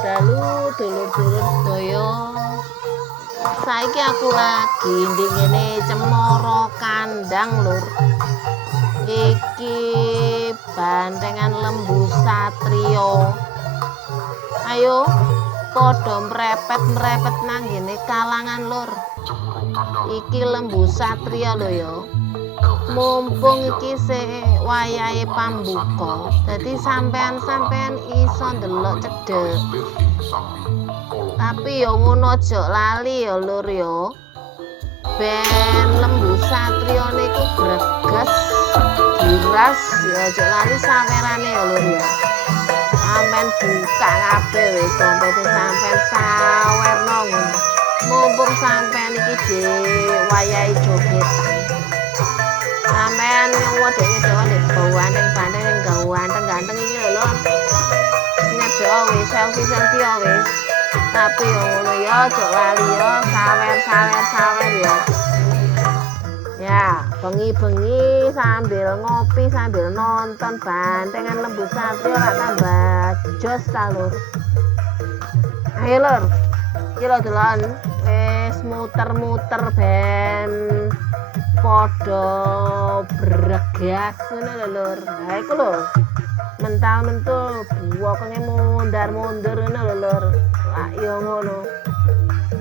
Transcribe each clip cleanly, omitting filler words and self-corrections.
dalu dulur-dulur sedaya. Saiki aku lagi ndek ngene Cemoro Kandang lur. Iki bantengan lembu satrio. Ayo padha mrepet-mrepet nang ngene kalangan lur. Iki lembu satrio lho ya. Mumpung iki wayahe pambuka, dadi sampean-sampean iso ndelok cedhek. Tapi ya ngono aja lali ya lur ya. Ben lembu satrio niku greges diras ya aja lali sawerane ya lur ya. Sampeyan buka kabeh wis dompete sampean sawerno ngono. Mumpung sampean iki wayahe jogetan. Sampean yang wedene dhewe bawandeng-bandeng ganteng-ganteng iki lho. Nyedok wis selfie wis. Tapi yo ngono ya aja lali yo sawer ya. Ya, bengi-bengi sambil ngopi sambil nonton bantengan lembu satrio ora tambah jos ta lur. Ayo lur. Iki lho delon wis muter-muter ben padha bregas ngono lho lur. Ha iku lho. Mental-mentul buwokenge mundar-mundur ngono lho lur. Lah ya ngono.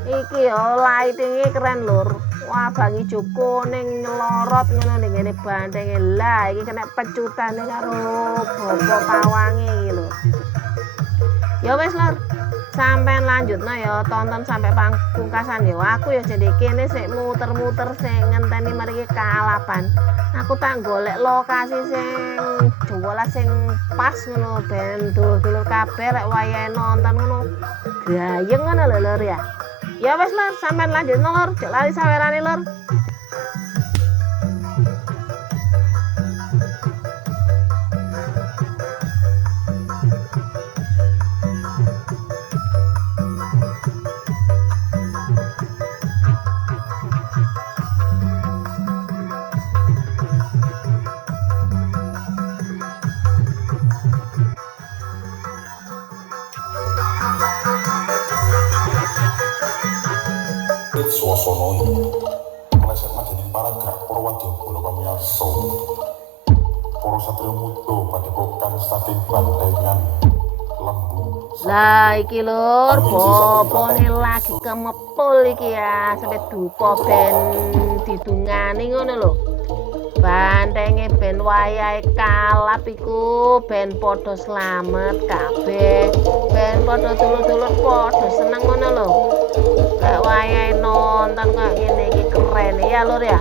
Iki ya lighting-e keren lur. Wah, bang ijo kuning nyelorot ngono ning ngene bantenge. Lah iki kena pecutane karo bapa pawange iki lho. Ya wis lur. Sampeyan lanjutno ya, tonton sampai pungkasan ya. Aku ya jadi kene sik muter-muter sing ngenteni mriki kalapan. Aku tak golek lokasi sing jelas sing pas ngono ben dulur-dulur kabeh lek wayahe nonton ngono. Gayeng ngono lho lur ya. Ya wis lur, sampeyan lanjutno lur, aja lali sawerane lur. Suasana meleset majening paragraf para wadyabala pamirsa. Para satria muda padepokan saking bantengan lembu. Lah iki lur, bapane lagi kemepul iki ya, sampe dupa ben didungani ngono lho. Bantenge ben wayahe kalap iku ben padha slamet kabeh. Ben padha dulur-dulur padha seneng ngono lho. Lek wayahe nonton kok ngene iki keren ya lur ya.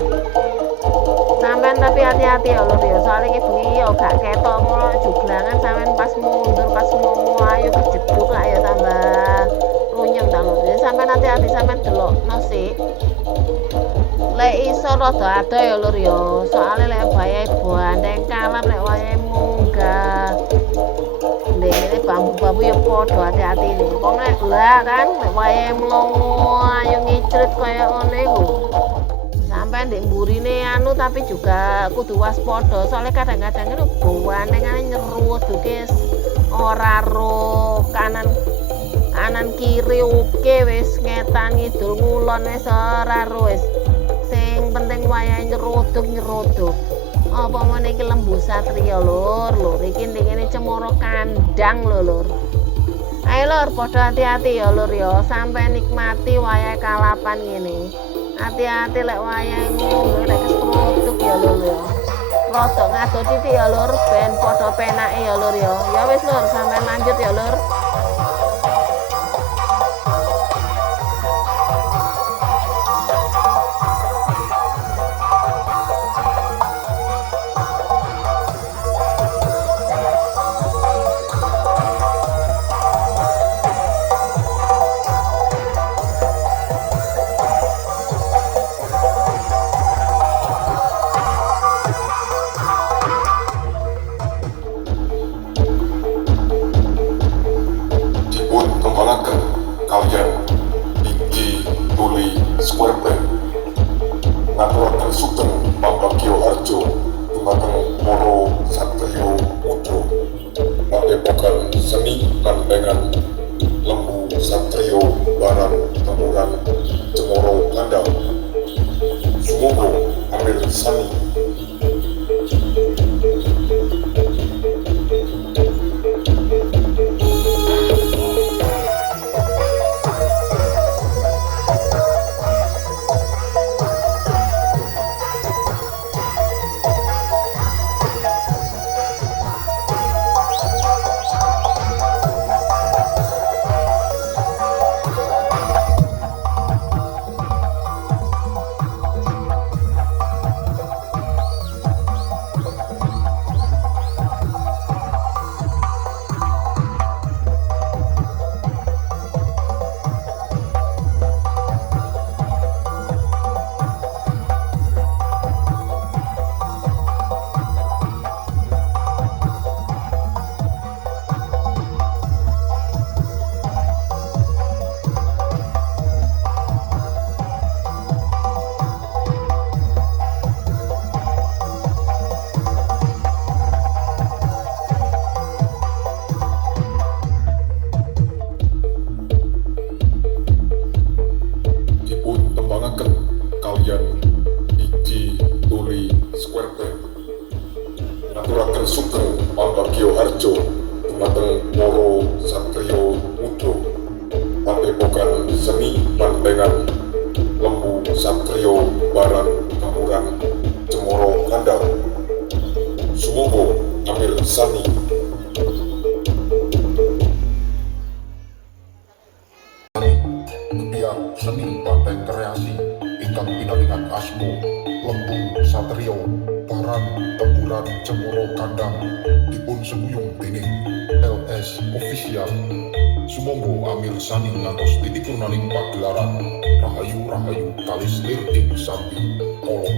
Sampeyan tapi hati-hati ya lur ya, soalnya iki bengi ya gak ketok ngono juglangan sampeyan pas mundur pas mau ayo kejeduk lah ya tambah runyem ta lur. Ya sampeyan hati-hati sampeyan delokno sik. Lek iso rada ada ya lur ya, soalnya lek wayahe bandeng kalap lek wayahe munggah. Ini bambu-bambu ya padha hati-hati nih. Kok nek lah kan lek wayahe mlongo ayo ngicrit kaya ngene iku. Sampai ndek mburine anu tapi juga kudu waspada soalnya kadang-kadang itu bawandengane nyeruduke ora ro kanan kiri oke wis ngetan ngidul ngulon wis ora ro wis. Sing penting wayahe nyeruduk. Apa meneh iki lembu satrio lur iki ndek ngene Cemoro Kandang lho lur. Ayo lur padha hati-hati ya lur ya, sampai nikmati wayahe kalapan ngene. Hati-hati lek wayahe ngono lek kesruduk ya lur ya. Rodok ngadot titik ya lur ben padha penake ya lur ya. Ya wis lur sampai lanjut ya lur. kalian Iki Tuli Square Band ngaturaken sugeng Pambagio Harjo dumateng para satrio muda padepokan seni bantengan Harjo dumateng Moro Satrio Mudro padepokan seni mantengan Lembu Satrio Baran Kamuran Cemoro Kandang sumangga Amir Sani. Kebiak seni banteng kreasi ingkang pinaringan asmo Lembu Satrio Baran Tempuran Cemoro Kandang dipun sebuyung dening LS Official. Sumangga Amir Sani ngantos titikurnaning pagelaran rahayu kalis lir ing sambi kala.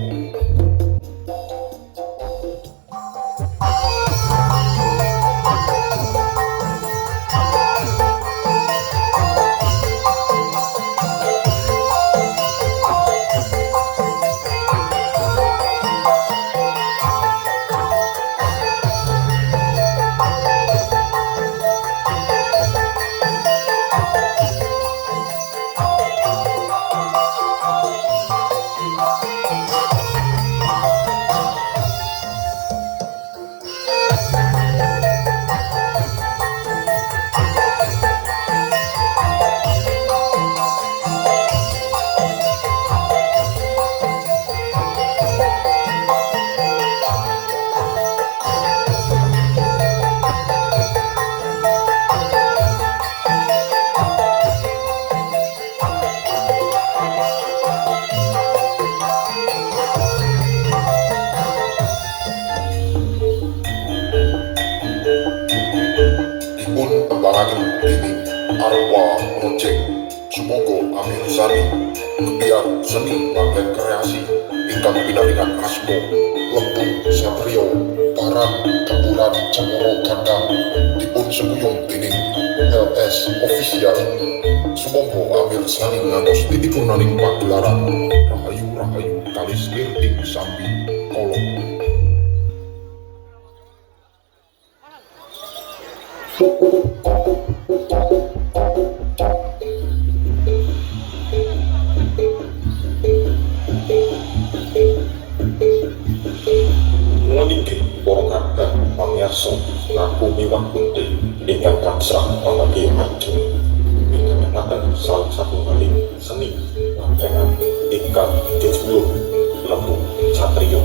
Dening Arwa Project. Sumangga Amir Sani kebiak seni banteng kreasi ingkang pinaringan asmo Lembu Satrio Baran Tempuran Cemoro Kandang dipun sebuyung dening LS Official. Sumangga Amir Sani ngantos titikurnaning pagelaran rahayu kalis lir ing sambi kala. Ngeninggih para kadang pamirsa ngaku miwah kunti ingkang tansah mangke maju ingkang salah satunggaling seni bantengan ingkang jejulur Lembu Satrio.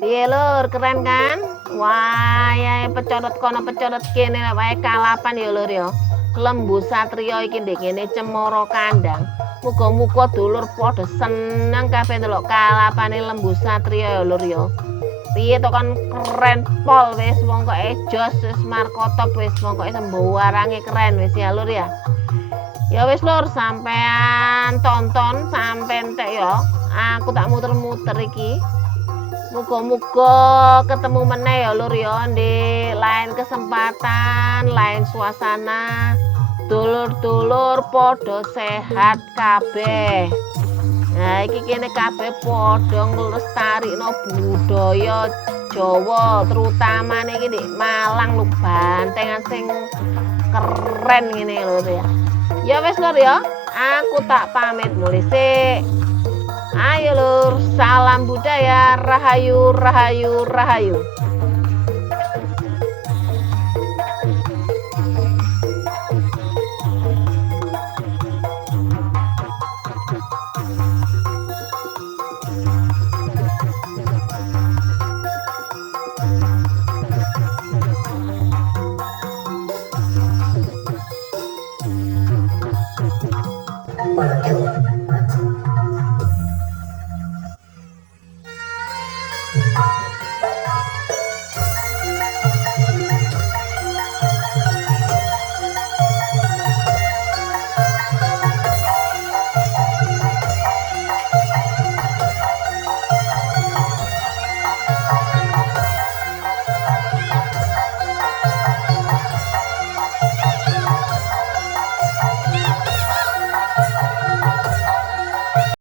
Piye lur, keren kan? Wayahe pecorot kono pecorot kene wae kalapan ya lur ya. Lembu Satrio iki ndek kene Cemoro Kandang. Muga-muga dulur padha seneng kabeh ndelok kalapane Lembu Satrio ya lur ya. Piye to kan keren pol wis pokoke jos wis markotop wis pokoke sembarange keren wis ya lur ya. Ya wis lur, sampean tonton sampe entek ya. Aku tak muter-muter iki. Muga-muga ketemu meneh ya lur ya di lain kesempatan, lain suasana. Dulur-dulur padha sehat kabeh. Nah iki kene kabeh padha nglestarikno budaya Jawa, terutama iki di Malang lho, bantengan sing keren ngene lho ya. Ya wes lur ya, aku tak pamit mulih sik. Ayo lur, salam budaya, rahayu, rahayu, rahayu.